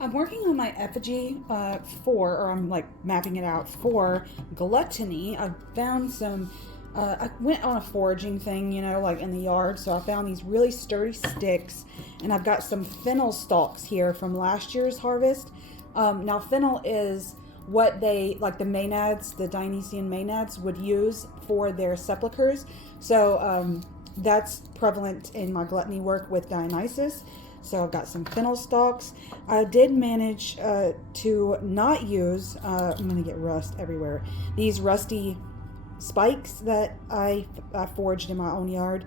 I'm working on my effigy or I'm like mapping it out for gluttony. I found some. I went on a foraging thing, like in the yard. So I found these really sturdy sticks, and I've got some fennel stalks here from last year's harvest. Now, fennel is what they, like the Maenads, the Dionysian Maenads, would use for their sepulchres. So that's prevalent in my gluttony work with Dionysus. So I've got some fennel stalks. I did manage to not use, I'm going to get rust everywhere, these rusty spikes that I foraged in my own yard.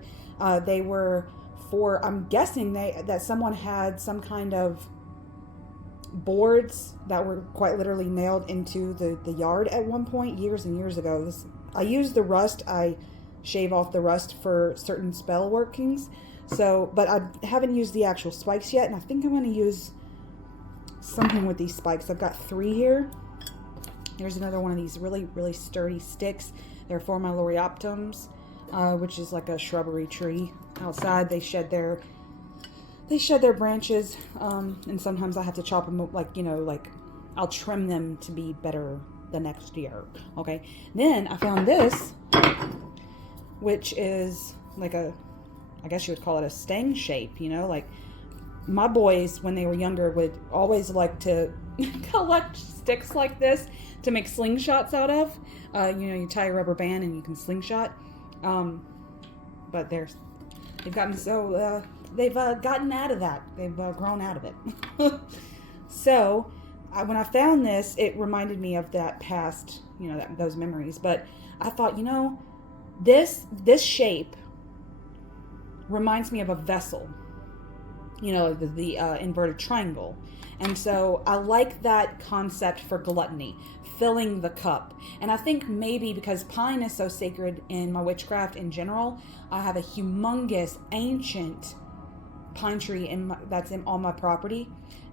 They were for, I'm guessing that someone had some kind of boards that were quite literally nailed into the yard at one point years and years ago. I use the rust. I shave off the rust for certain spell workings. So, but I haven't used the actual spikes yet, and I think I'm going to use something with these spikes. I've got 3 here. Here's another one of these really, really sturdy sticks. They're for my Lorioptums, which is like a shrubbery tree outside. They shed their branches, and sometimes I have to chop them, like I'll trim them to be better the next year. Okay. Then I found this, which is like I guess you would call it a stang shape, like my boys, when they were younger, would always like to collect sticks like this to make slingshots out of. You tie a rubber band and you can slingshot. But they've gotten so, they've gotten out of that. They've grown out of it. So when I found this, it reminded me of that past, those memories. But I thought, this shape reminds me of a vessel, the inverted triangle. And so I like that concept for gluttony, filling the cup. And I think maybe because pine is so sacred in my witchcraft in general, I have a humongous ancient pine tree that's on my property.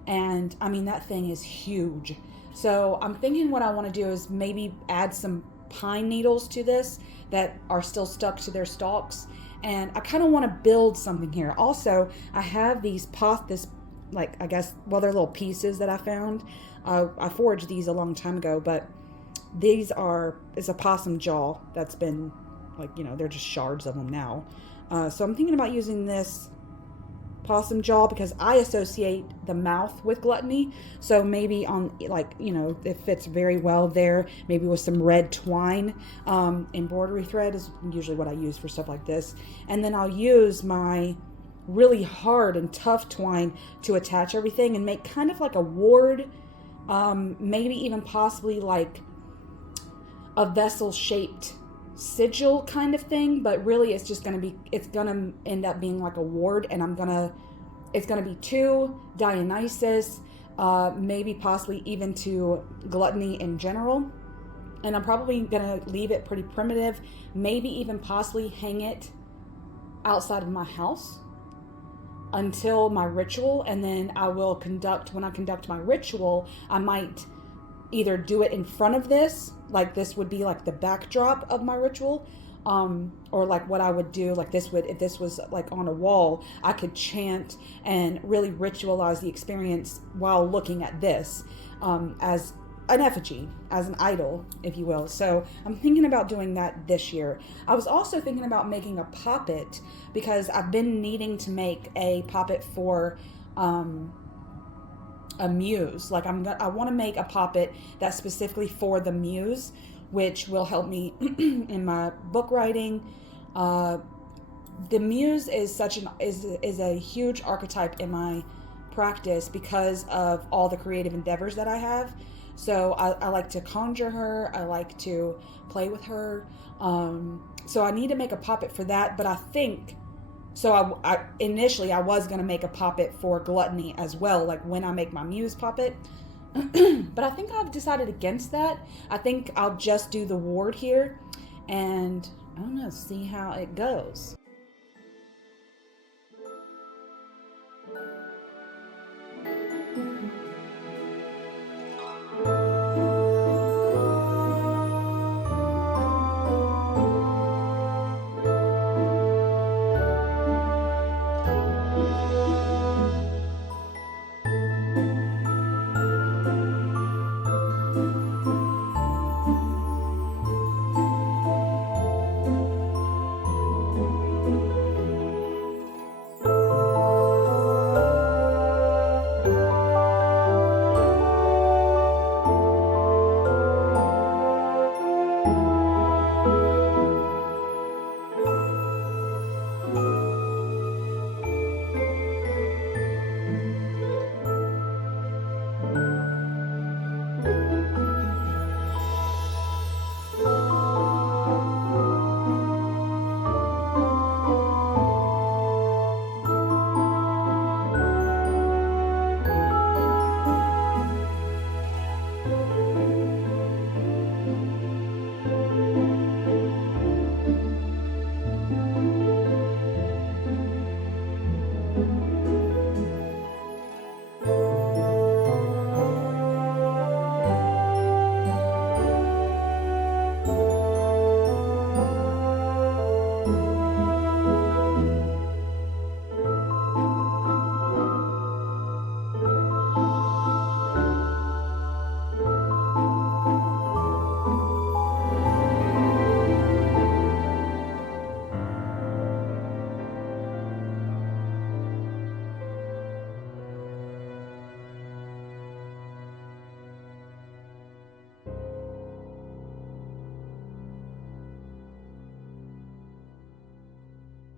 And I mean, that thing is huge. So I'm thinking what I want to do is maybe add some pine needles to this that are still stuck to their stalks. And I kind of want to build something here. Also, I have these they're little pieces that I found. I foraged these a long time ago, but it's a possum jaw that's been, they're just shards of them now. So I'm thinking about using this possum jaw because I associate the mouth with gluttony. So maybe it fits very well there. Maybe with some red twine. Embroidery thread is usually what I use for stuff like this. And then I'll use my really hard and tough twine to attach everything and make kind of like a ward. Maybe even possibly like a vessel shaped sigil kind of thing, but really it's gonna end up being like a ward, and it's gonna be to Dionysus, maybe possibly even to gluttony in general. And I'm probably gonna leave it pretty primitive, maybe even possibly hang it outside of my house until my ritual. And then when I conduct my ritual, I might either do it in front of this, like this would be like the backdrop of my ritual, or like what I would do, like if this was like on a wall, I could chant and really ritualize the experience while looking at this, as an effigy, as an idol, if you will. So I'm thinking about doing that this year. I was also thinking about making a poppet because I've been needing to make a poppet for, a muse. I want to make a poppet that's specifically for the muse, which will help me in my book writing. The muse is is a huge archetype in my practice because of all the creative endeavors that I have. So I like to conjure her. I like to play with her. So I need to make a poppet for that. But I think so. I initially I was gonna make a poppet for gluttony as well, like when I make my muse poppet. But I think I've decided against that. I think I'll just do the ward here, and I don't know, see how it goes.